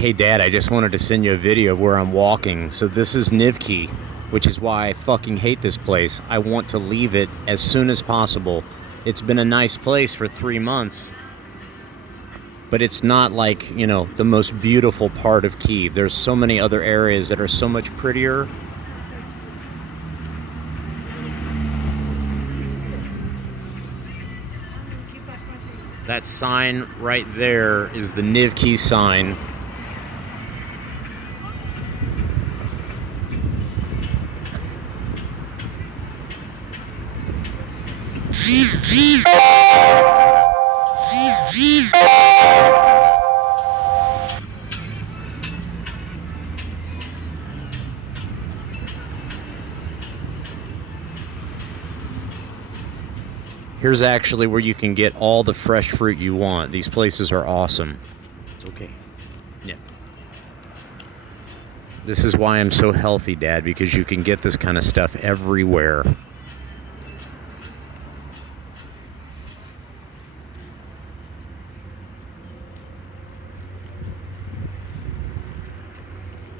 Hey Dad, I just wanted to send you a video of where I'm walking. So this is Nvyky, which is why I fucking hate this place. I want to leave it as soon as possible. It's been a nice place for 3 months, but it's not like, you know, the most beautiful part of Kyiv. There's so many other areas that are so much prettier. That sign right there is the Nvyky sign. Here's actually where you can get all the fresh fruit you want. These places are awesome. It's okay. Yeah. This is why I'm so healthy, Dad, because you can get this kind of stuff everywhere.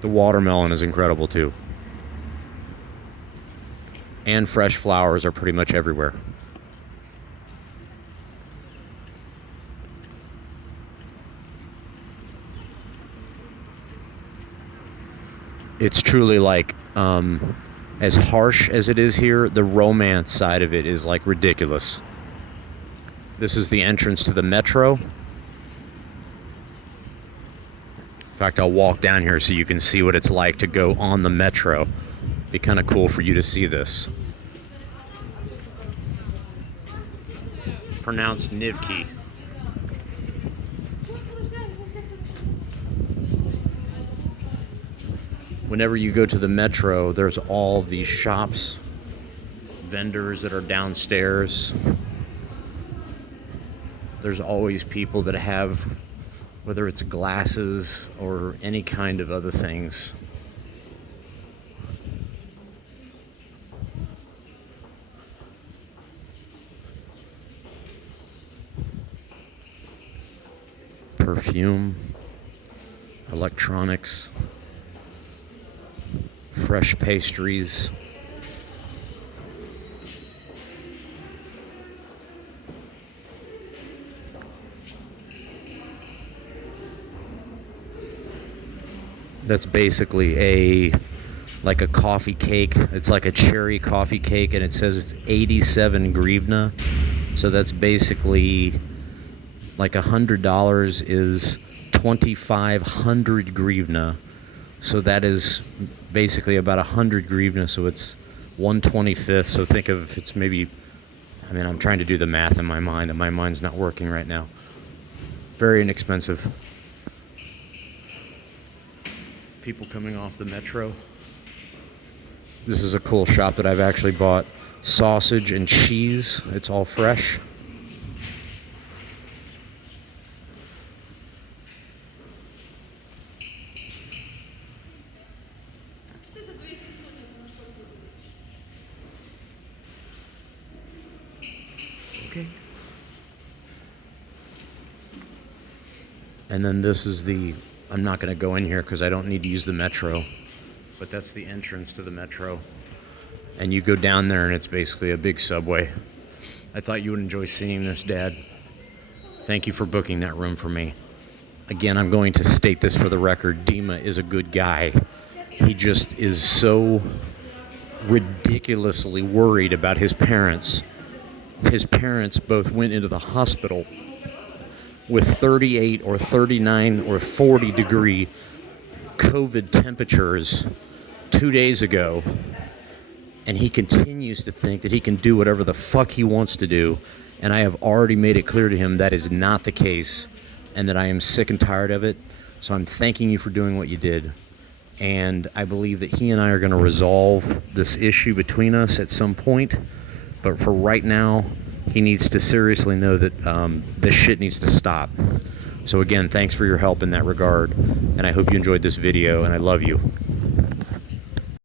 The watermelon is incredible too. And fresh flowers are pretty much everywhere. It's truly like, as harsh as it is here, the romance side of it is like ridiculous. This is the entrance to the metro. In fact, I'll walk down here so you can see what it's like to go on the metro. Be kind of cool for you to see this. Pronounced Nvyky. Whenever you go to the metro, there's all these shops, vendors that are downstairs. There's always people that have, whether it's glasses or any kind of other things. Perfume, electronics, fresh pastries. That's basically like a coffee cake. It's like a cherry coffee cake, and it says it's 87 grivna. So that's basically like $100 is 2,500 grivna. So that is basically about 100 grivna. So it's 1/25th. So think of, it's maybe, I mean, I'm trying to do the math in my mind, and my mind's not working right now. Very inexpensive. People coming off the metro. This is a cool shop that I've actually bought sausage and cheese. It's all fresh. Okay. And then this is the, I'm not going to go in here because I don't need to use the metro, but that's the entrance to the metro. And you go down there and it's basically a big subway. I thought you would enjoy seeing this, Dad. Thank you for booking that room for me. Again, I'm going to state this for the record. Dima is a good guy. He just is so ridiculously worried about his parents. His parents both went into the hospital with 38 or 39 or 40 degree COVID temperatures 2 days ago, and he continues to think that he can do whatever the fuck he wants to do, and I have already made it clear to him that is not the case, and that I am sick and tired of it. So I'm thanking you for doing what you did, and I believe that he and I are going to resolve this issue between us at some point. But for right now, he needs to seriously know that this shit needs to stop. So again, thanks for your help in that regard, and I hope you enjoyed this video, and I love you.